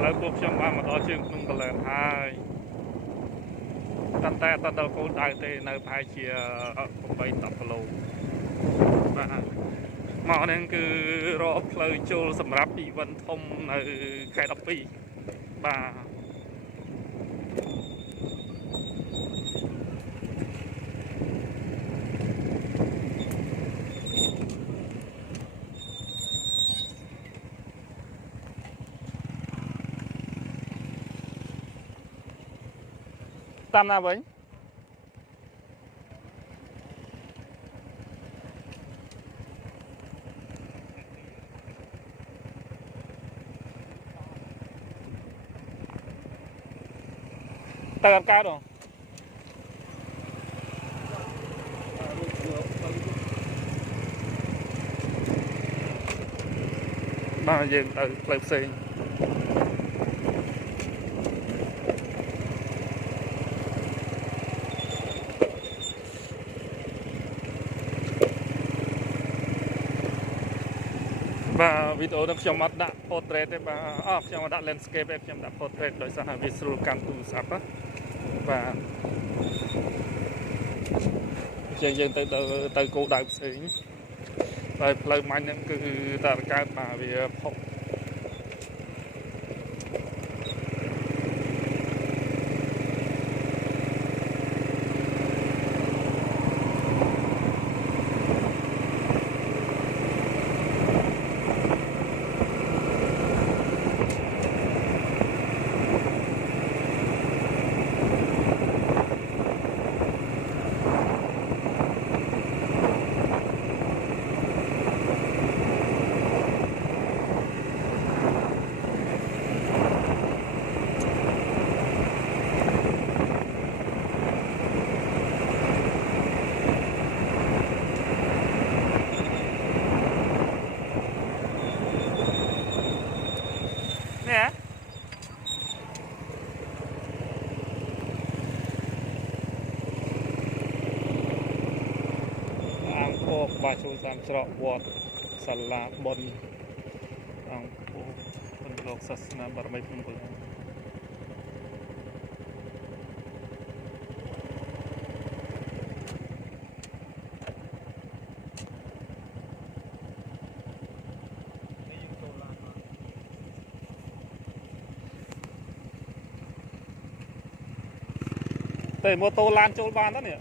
ឥឡូវពួកខ្ញុំបានមកដល់ជើងភ្នំកលែនហើយតែអត់ដល់គោលដៅទេនៅប្រហែលជា8-10 គីឡូបាទមកនេះគឺរកផ្លូវចូលសម្រាប់អ៊ីវិនធំនៅខេត្ត12បាទតាមណាវិញទៅអត់កើតហ៎បាទយើងទៅផ្លូវផ្សេងបាទវីដេអូនេះខ្ញុំអត់ដាក់ portrait ទេបាទខ្ញុំអត់ដាក់ landscape ទេខ្ញុំដាក់ portrait ដោយសារវាស្រួលកាន់ទូរស័ព្ទបាទយើងទៅគោលដៅផ្សេងហើយផ្លូវមាញ់ហ្នឹងគឺតាកើតបាទវាផុសបាទចូលតាមច្រកវត្តសាលាបុណ្យអង្គពុទ្ធលោកសាសនាបារមីភ្នំកលែនតែម៉ូតូឡានចូលបានទេនេះ